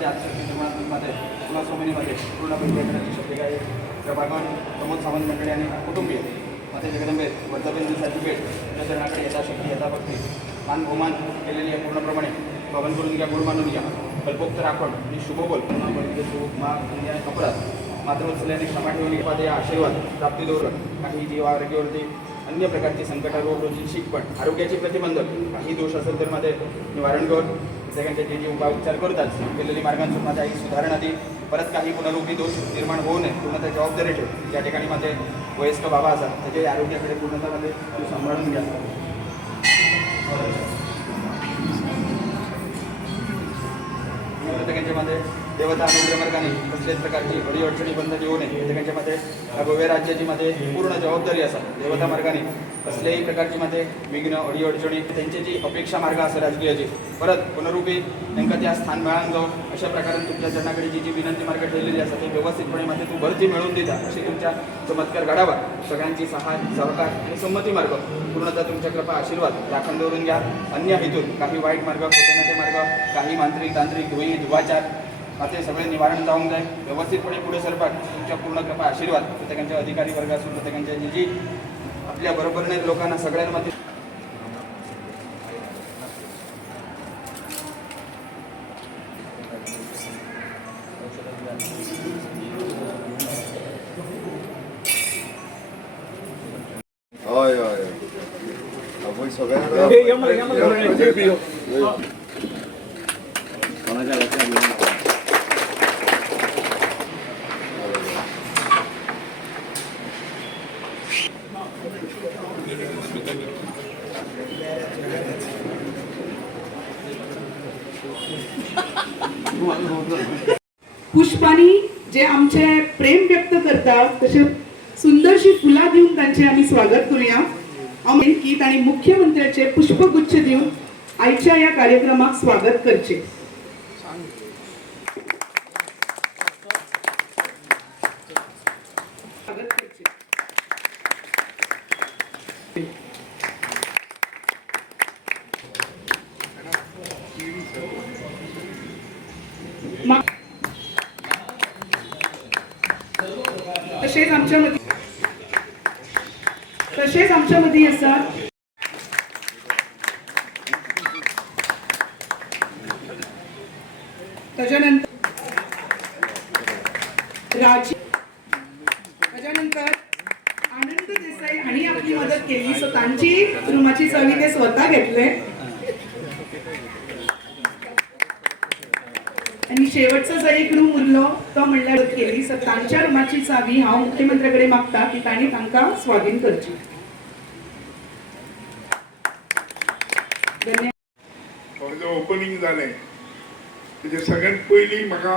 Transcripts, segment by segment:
मध्ये आजच्या निर्माणामध्ये पुन्हा सोमिनीमध्ये पूर्णपणे करण्याची शक्यता आहे. प्रभागवान प्रमोद सावंत मंडळी आणि कुटुंबीय माते जगदंबे वर्धबिंदूसाठी भेट तुझ्या चरणाकडे यथाशक्ती यथाभक्ती मान बहुमान केलेली आहे. पूर्णप्रमाणे पावन करून घ्या, गोड मानून घ्या. कल्पोक्त राखण आणि शुभबोल अपराध मातृवत्सल्याने क्षमा ठेवून एखादे आशीर्वाद प्राप्ती दौरक काही जीव आरोग्यावरती अन्य प्रकारची संकट रोग रोजी शिकपण आरोग्याची प्रतिबंधक काही दोष असेल तर मध्ये निवारण कर. सगळ्यांचे जे उपाय उपचार करतात केलेली मार्गांतून माझ्या आई सुधारणा दी. परत काही पुनरुक्ती दोष निर्माण होऊ नये पूर्णतः जबाबदारी ठेव. या ठिकाणी माझे वयस्क बाबा असतात त्याचे आरोग्याकडे पूर्णतःमध्ये तू सांभाळून घ्या. त्यांच्यामध्ये देवता अनुग्रह मार्गाने कसल्याच प्रकारची अडीअडचणी बंद देऊ नये. त्यांच्यामध्ये भव्य राज्याची मध्ये पूर्ण जबाबदारी असा देवता मार्गाने कसल्याही प्रकारची मध्ये विघ्न अडीअडचणी त्यांची जी अपेक्षा मार्ग असेल राजकीयाची परत पुनरुपी नेमकं त्या स्थान मिळान जाऊन अशा प्रकारे तुमच्या चरणाकडे जी विनंती मार्ग ठेवलेली असतात ती व्यवस्थितपणे मध्ये तू भरती मिळवून देता अशी तुमच्या चमत्कार घडावा. सगळ्यांची सहकार आणि संमती मार्ग पूर्णतः तुमच्या कृपा आशीर्वाद राखण धरून घ्या. अन्य हेतून काही वाईट मार्ग खोटण्याचे मार्ग काही मांत्रिक तांत्रिक धुई दुवाचार ते सगळे निवारण जाऊन जाईल. व्यवस्थितपणे पुढे सरपाट तुमच्या पूर्ण कृपा आशीर्वाद प्रत्येकांच्या अधिकारी वर्ग असून प्रत्येकांच्या जी आपल्या बरोबरने लोकांना सगळ्यांमध्ये हय हय आपण सगळ्यांना पुष्पानी जे आमचे प्रेम व्यक्त करतात तसे सुंदरशी फुला देऊन त्यांचे आम्ही स्वागत करूया. आम्ही गीत आणि मुख्यमंत्र्याचे पुष्पगुच्छ देऊन आईच्या या कार्यक्रमात स्वागत करचे. तसेच आमच्यामध्ये असतात त्याच्यानंतर आनंद देसाई आणि आपली मदत केली सो त्यांची रूमाची चावी ते स्वतः घेतले. आणि शेवटचा जर एक रूम उरलो तो म्हणल्यार केली सर तांच्या रुमाची चावी हांव मुख्यमंत्र्याकडे मागता की तांणी तांकां स्वाधीन करची. ओपनिंग जालें तेजे सगळ्यात पयलीं म्हाका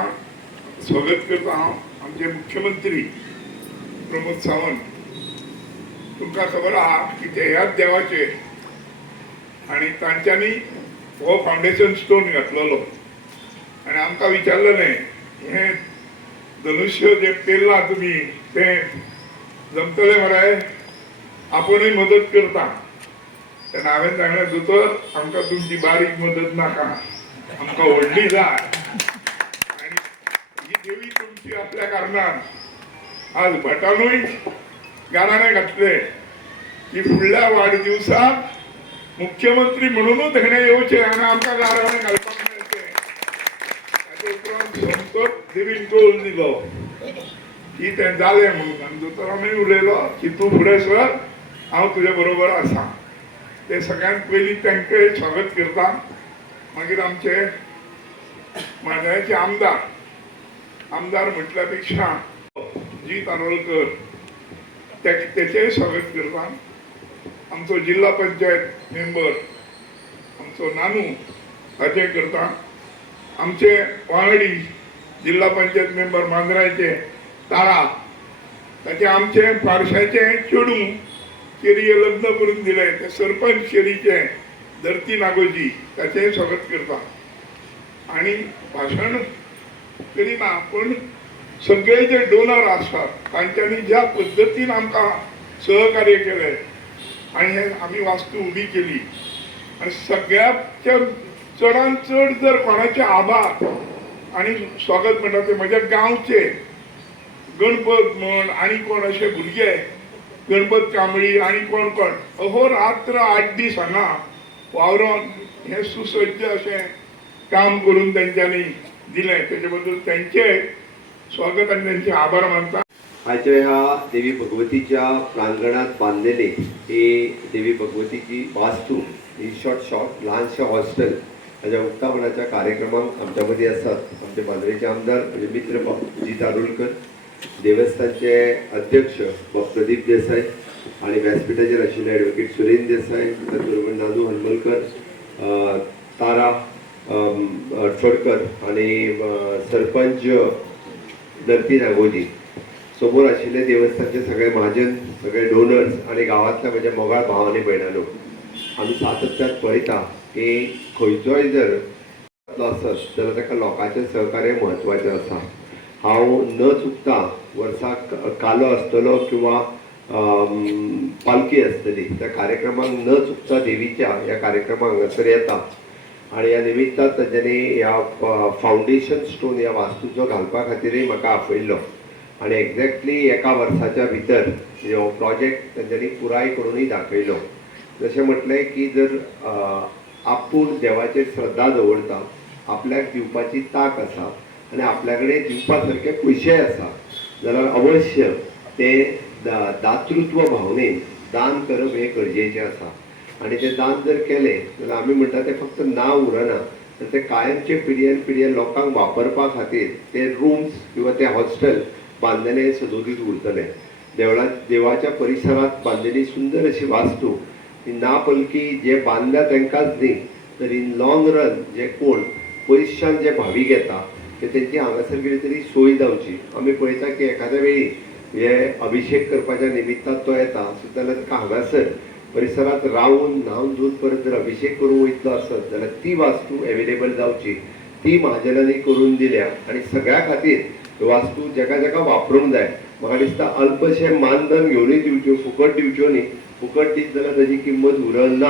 स्वागत करता हांव आमचे मुख्यमंत्री प्रमोद सावंत. तुमकां खबर आहा की ते ह्याच देवाचे आनी तांच्यांनी हो फावंडेशन स्टोन घातलेलो आणि आमकां विचारलेलें हे धनुष्य जे पेरला तुम्ही ते जमतले मरे आपुणूय मदत करता. तेन्ना हांवें सांगलें दोतोर आमकां तुमची बारीक मदत नाका आमकां व्हडली जाय आनी ही देवी तुमची आपल्या कारणान आज भटानूय गाराणें घातले की फुडल्या वाडदिवसाक मुख्यमंत्री म्हणूनच हेणे येवचे आनी आमकां गाराणें घालपाक मेळचे. ताचे उपरांत संतोष देवीन कौल दिलो की तें जालें म्हणून आनी दोतोरानूय उलयलो की तूं फुडें सर हांव तुजे बरोबर आसा. ते सगळ्यांत पयलीं तांकां स्वागत करता. मागीर आमचे मांद्याचे आमदार म्हटल्या पेक्षा जी तारोलकर तेचेय स्वागत करता. आमचो जिल्हा पंचायत मेंबर आमचो नानू हाचें करता. आमचे वांगडी जिल्हा पंचायत मेंबर मांद्राचे तारा ताचे आमचे पारशाचे चेडू शेरये लग्न करून दिले ते सरपंच शेरीचे धरती नागोजी ताचेय स्वागत करता. आणि भाषण करिना पण सगळे जे डोनर असतात तांच्यांनी ज्या पद्धतीन आमकां सहकार्य केले आणि आम्ही वास्तू उभी केली आणि सगळ्याच्या चढान चढ जर कोणाचे आभार आणि स्वागत म्हणटा ते म्हज्या गांवचे गणपत म्हण आनी कोण अशे भुरगे गणपत कांबळी आनी कोण कोण अहोरात्र 8 दीस हांगा वावरोन हे सुसज्ज अशें काम करून तेंच्यांनी दिलें तेजे बद्दल तेंचे स्वागत आनी तेंचे आभार मानता. आजच्या ह्या देवी भगवतीच्या प्रांगणात बांधलेली ही देवी भगवतीची वास्तू ही शॉर्ट लहानशा हॉस्टेल हाच्या उक्तावणाच्या कार्यक्रमाक आमच्या मध्ये असतात. आमचे बांद्रेचे आमदार म्हणजे मित्र जी तारुलकर, देवस्थानचे अध्यक्ष प्रदीप देसाई आणि व्यासपीठाचेर आशिल्ले ॲडव्होकेट सुरेंद्र देसाई, त्याचबरोबर नानू हनमलकर, तारा अडसोडकर आणि सरपंच धरती नागोजी, समोर आशिल्ले देवस्थानचे सगळे महाजन, सगळे डोनर्स आणि गावातल्या म्हज्या मोगाळ भाव आनी भयणांनो, आमी सातत्यान पळयता की खंयचोय जर आसत जाल्यार ताका लोकांचें सहकार्य म्हत्वाचें आसा. हांव न चुकता वर्साक कालो आसतलो किंवा पालखी आसतली त्या कार्यक्रमाक न चुकता देवीच्या ह्या कार्यक्रमाक हांगासर येता आणि ह्या निमित्तान तांच्यांनी ह्या फावंडेशन स्टोन ह्या वास्तूचो घालपा खातीरय म्हाका आपयल्लो आणि एक्झॅक्टली एका वर्साच्या भितर हो प्रोजेक्ट तांच्यांनी पुराय करूनय दाखयलो. जशें म्हटलें की जर आपूण देवाचेर श्रद्धा दवरता, आपल्याक दिवपाची ताक आसा आणि आपल्या कडेन दिवपा सारके पयशे आसा जाल्यार अवश्य ते दातृत्व भावनेन दान करप हे गरजेचें आसा. आणि ते दान जर केलें जाल्यार आमी म्हणटा तें फक्त नांव उरना तर ते कायमचे पिढयेन लोकांक वापरपा खातीर ते रूम्स किंवा ते हॉस्टेल बांदलेले सदोदीत उरतले. देवाच्या परिसरात बांदलेली सुंदर अशी वास्तू ही ना पलकी जे बांदल्या तांकांच न्ही तर इन लॉंग रन जे कोण पयशान जे भावीक येता ते तेंची हांगासर कितें तरी सोय जावची. आमी पळयता की एखाद्या वेळी हे अभिषेक करपाच्या निमित्तान तो येता जाल्यार ताका हांगासर परिसरात रावून न्हावन धुवन परत जर अभिषेक करूंक वयतलो आसत जाल्यार ती वास्तू एवेलेबल जावची ती महाजनांनी करून दिल्या आणि सगळ्या खातीर वास्तू जेका जेका वापरूंक जाय. म्हाका दिसता अल्पशें मानधन घेवनूय दिवच्यो, फुकट दिवच्यो न्ही. फुकट दीत जाल्यार ताजी किंमत उरना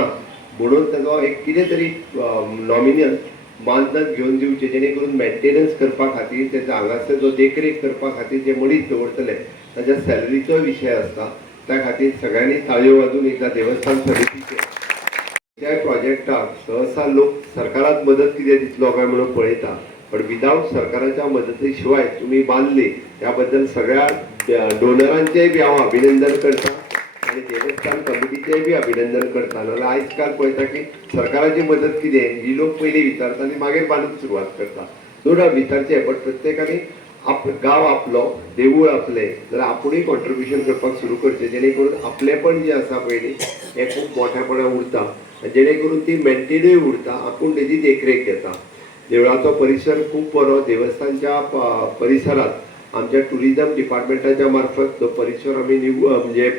म्हणून ताजो एक कितें तरी नॉमिनल मानधन घेवन दिवचें जेणे करून मेंटेनन्स करपा खातीर तेचा हांगासर जो देखरेख करपा खातीर जे मनीस दवरतले ताच्या सॅलरीचो विशय आसता. त्या खातीर सगळ्यांनी ताळयो वाजून एकदा देवस्थान समितीचे त्या प्रोजेक्टाक सहसा लोक सरकारात मदत कितें दितलो काय म्हणून पळयता पण विदाउट सरकाराच्या मदती शिवाय तुम्ही बांधली त्याबद्दल सगळ्या डोनरांचेय बी हांव अभिनंदन करता आणि देवस्थान कमिटीचेय बी अभिनंदन करता. नाल्यार आयज काल पळयता की सरकाराची मदत कितें ही लोक पयलीं विचारता आनी मागीर बांदूंक सुरवात करता. नो डावट विचारचे बट प्रत्येकाने गांव आपलो, देवूळ आपले जाल्यार आपुणूय कॉन्ट्रिब्युशन करपाक सुरू करचें जेणे करून आपलेपण जें आसा पयलीं हें खूब मोठ्यापणान उरता जेणे करून ती मेंटेनूय उरता, आपूण तेजी देखरेख घेता. देवळाचो परिसर खूब बरो. देवस्थानच्या परिसरात आमच्या टुरिझम डिपार्टमेंटाच्या मार्फत तो परिसर आमी म्हणजे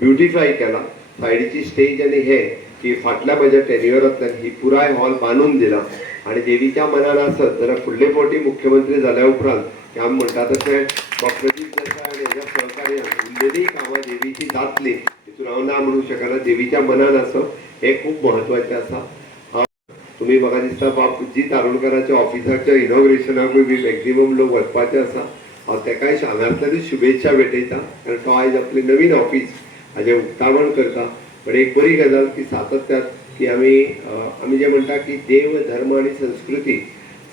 ब्युटिफाय केला. सायडीची स्टेज आनी हे की फाटल्या म्हज्या टेन्युअरांतल्यान ही पुराय हॉल बांदून दिला आणि देवीच्या मनान आसत जाल्यार फुडले फावटी मुख्यमंत्री जाल्या उपरांत की आमी म्हणटा तशें प्रदीप देसाय आनी हेज्या सहकार्यान उरलेलीं कामां देवीची जातली हितून हांव ना म्हणूंक शकना. देवीच्या मनान आसप हे खूब म्हत्वाचें आसा. तुम्ही म्हाका दिसता जी तारुणकरांच्या ऑफिसाच्या इनॉग्रेशनाकूय बी मॅक्झिमम लोक वचपाचे आसा. हांव ताकाय हांगासल्यानूच शुभेच्छा भेटयता कारण तो आयज आपलें नवीन ऑफिस हाजें उक्तावण करता. पण एक बरी गजाल की सातत्यान की आमी जें म्हणटा की देव धर्म आनी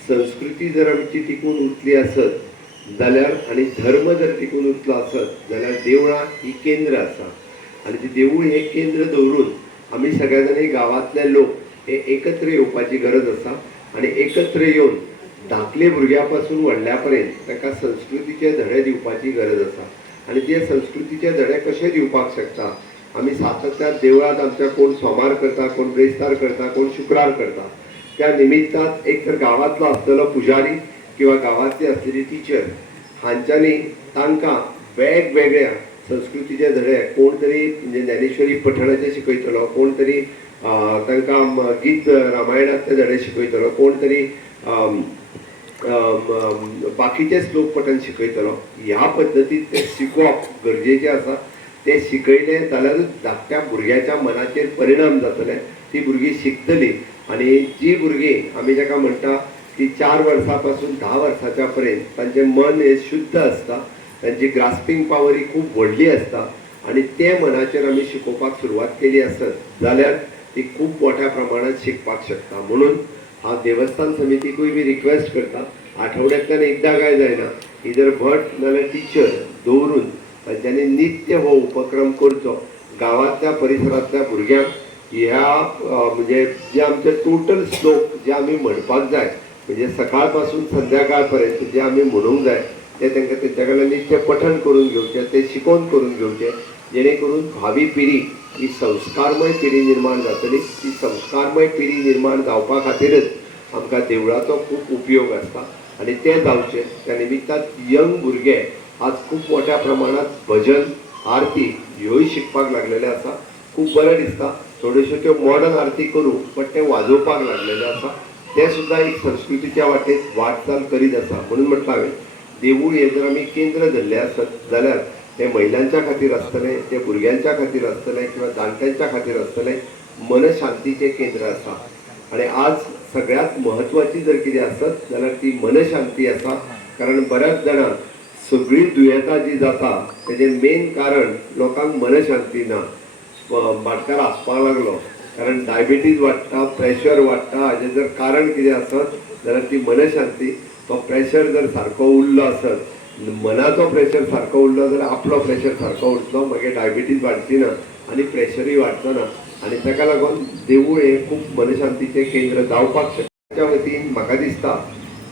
संस्कृती जर आमची टिकून उरतली आसत जाल्यार आनी धर्म जर टिकून उरतलो आसत जाल्यार देवळां ही केंद्र आसा आनी ती देवूळ हे केंद्र दवरून आमी सगळे जाण गांवांतले लोक हे एकत्र येवपाची गरज आसा आणि एकत्र येवन धाकले भुरग्यां पासून व्हडल्या पर्यंत ताका संस्कृतीचे धडे दिवपाची गरज आसा. आणि ते संस्कृतीचे धडे कशे दिवपाक शकता आमी सातत्यान देवळांत आमच्या कोण सोमार करता, कोण ब्रेस्तार करता, कोण शुक्रार करता. त्या निमित्तान एक तर गांवांतलो आसलेलो पुजारी किंवा गांवांतली आसलेली टिचर हांच्यांनी तांकां वेगवेगळ्या संस्कृतीचे धडे कोण तरी म्हणजे ज्ञानेश्वरी पठणाचे शिकयतलो, कोण तरी तांकां गीत रामायणातले धडे शिकयतलो, कोण तरी बाकीचे श्लोक पठण शिकयतलो. ह्या पद्दतीन ते शिकोवप गरजेचें आसा. ते शिकयलें जाल्यारूच धाकट्या भुरग्याच्या मनाचेर परिणाम जातले. ती भुरगीं शिकतलीं आणि जी भुरगीं आमी जाका म्हणटा की 4 वर्सापासून 10 वर्साच्या पर्यंत तांचें मन हे शुद्ध असता, तांची ग्रास्पिंग पॉवर ही खूब व्हडली असता आणि ते मनाचेर आमी शिकोवपाक सुरवात केली आसत जाल्यार ती खूब मोठ्या प्रमाणात शिकपाक शकता. म्हणून हांव देवस्थान समितीकूय बी रिक्वेस्ट करता, आठवड्यांतल्यान एकदां काय जायना इधर भट नाल्यार टिचर दवरून तांच्यांनी नित्य हो उपक्रम करचो. गांवांतल्या परिसरांतल्या भुरग्यांक ह्या म्हणजे जे आमचे टोटल श्लोक जे आमी म्हणपाक जाय, म्हणजे सकाळ पासून संध्याकाळ पर्यंत जे आमी म्हणूंक जाय ते तांकां तेंच्या कडल्यान नित्य पठण करून घेवचें, ते शिकोवन करून घेवचें, जेणे करून भावी पिढी ही संस्कारमय पिढी निर्माण जातली. ती संस्कारमय पिढी निर्माण जावपा खातीरच आमकां देवळाचो खूब उपयोग आसता आणि ते जावचे त्या निमित्तान यंग भुरगे आज खूब मोठ्या प्रमाणात भजन आरती ह्योय शिकपाक लागलेले आसा. खूब बरें दिसता. थोड्योश्यो त्यो मॉडर्न आरती करूं पण ते वाजोवपाक लागलेले आसा. ते सुद्दां एक संस्कृतीच्या वाटेन वाटचाल करीत आसा. म्हणून म्हटलं हांवें देवूळ हे जर आमी केंद्र धरलें आसत जाल्यार ते महिलांच्या खातीर आसतलें, ते भुरग्यांच्या खातीर आसतलें किंवा जाणट्यांच्या खातीर आसतलें. मनशांतीचें केंद्र आसा आणि आज सगळ्यात म्हत्वाची जर कितें आसत जाल्यार ती मनशांती आसा. कारण बऱ्याच जाणांक सगळी दुयेंतां जी जाता तेजें मेन कारण लोकांक मनशांती ना. भाटकार आसपाक लागलो कारण डायबिटीज वाडटा, प्रेशर वाडटा. हाजें जर कारण कितें आसत जाल्यार ती मनशांती. तो प्रेशर जर सारको उरलो आसत, मनाचो प्रेशर सारको उरलो जाल्यार आपलो प्रेशर सारको उरतलो, मागीर डायबिटीज वाडची ना आनी प्रेशरूय वाडचो ना. आनी ताका लागून देवूळ हें खूब मनशांतीचें केंद्र जावपाक शकता. त्या वतीन म्हाका दिसता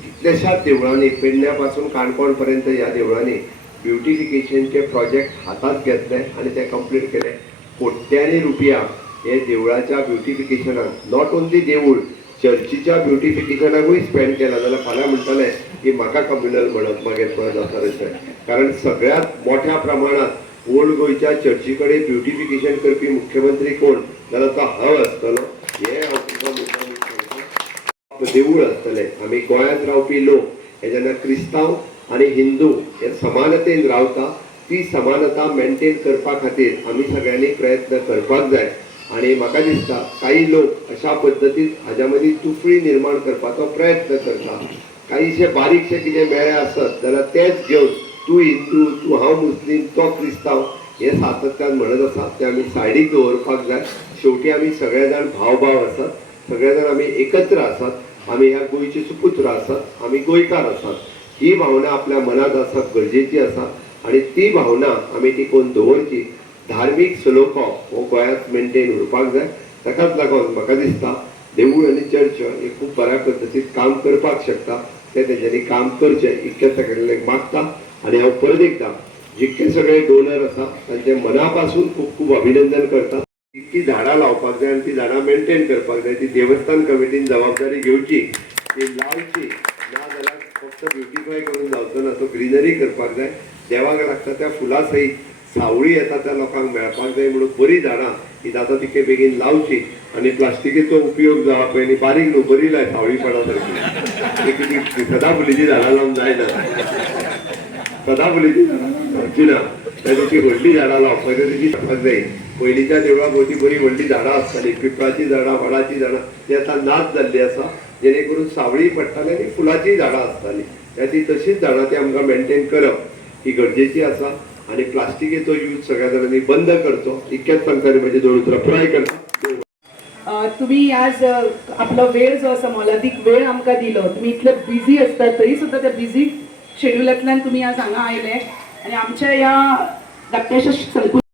कितल्याशाच देवळांनी पेडण्या पासून काणकोण पर्यंत ह्या देवळांनी ब्युटिफिकेशनचे प्रोजेक्ट हातात घेतले आणि ते कंप्लीट केले. कोट्यांनी रुपया हे देवळाच्या ब्युटिफिकेशनाक, नॉट ओन्ली देवूळ, चर्चीच्या ब्युटिफिकेशनाकूय स्पेंड केला. जाल्यार फाल्यां म्हणटले की म्हाका कम्युनल म्हणत मागीर पळय जाता तशें. कारण सगळ्यात मोठ्या प्रमाणात ओल्ड गोंयच्या चर्ची कडेन ब्युटिफिकेशन करपी मुख्यमंत्री कोण जाल्यार तो हांव आसतलो. हे हांव तुमकां मुद्दाम सांगता. देवूळ आसतलें. आमी गोंयांत रावपी लोक हे जेन्ना क्रिस्तांव आनी हिंदू हे समानतेन रावता, ती समानता मेंटेन करपा खातीर आमी सगळ्यांनी प्रयत्न करपाक जाय. आणि म्हाका दिसता काही लोक अशा पद्दतीन हाज्या मदीं तुफळी निर्माण करपाचो प्रयत्न करता. काहीशे बारीकशे कितें मेळे आसत जाल्यार तेच घेवन तूं हिंदू, तूं हांव मुस्लीम, तो क्रिस्तांव हे सातत्यान म्हणत आसा. ते आमी सायडीक दवरपाक जाय. शेवटी आमी सगळे जाण भाव आसात, सगळे जाण आमी एकत्र आसात, आमी ह्या गोंयचे सुपुत्र आसात, आमी गोंयकार आसात. ही भावना आपल्या मनात आसप गरजेची आसा आणि ती भावना आमी टिकोवन दवरची. धार्मीक सलोखो हो गोंयांत मेंटेन उरपाक जाय. ताकाच लागून म्हाका दिसता देवूळ आनी चर्च हे खूब बऱ्या पद्दतीन काम करपाक शकता. ते तेंच्यांनी काम करचें इतकें ताचे कडल्यान मागता. आनी हांव परत एकदां जितके सगळे डोनर आसा तांचे मना पासून खूब खूब अभिनंदन करता. इतकी झाडां लावपाक जाय आनी ती झाडां मेंटेन करपाक जाय. ती देवस्थान कमिटीन जबाबदारी घेवची, ती लावची. ना जाल्यार फक्त ब्युटिफाय करून जावचो ना, तो ग्रीनरी करपाक जाय. देवाक लागता त्या फुलां सयत सावळी येता त्या लोकांक मेळपाक जाय. म्हणून बरी झाडां ही जाता तितके बेगीन लावची आनी प्लास्टिकेचो उपयोग जावप पयलीं बारीक न्हू, बरी लाय सावळीपणा सारकी. सदाफुलीची झाडां लावून जायना, सदाफुलीची झाडां लावची ना. त्या दिवशी व्हडली झाडां लावप पयलीं सांगपाक जाय. पयलींच्या देवळा भोंवती बरी व्हडली झाडां आसतालीं, पिंपळाची झाडां, वडाची झाडां. ती आतां नाच जाल्ली आसा, जेणे करून सावळी पडटाली आनी फुलाची झाडां आसतालीं. ती तशीच झाडां ती आमकां मेंटेन करप ही गरजेची आसा. आणि प्लास्टिकेचो यूज सगळ्या जाणांनी बंद करचो इतकेच सांगताले म्हणजे दोन उतरां पुराय करता. तुम्ही आज आपला वेळ जो असा मोलादीक वेळ आमकां दिलो. तुम्ही इतले बिझी असतात तरी सुद्धा त्या बिझी शेड्युलांतल्यान तुम्ही आज हांगा आयले आणि आमच्या या धाकट्याशा संकुल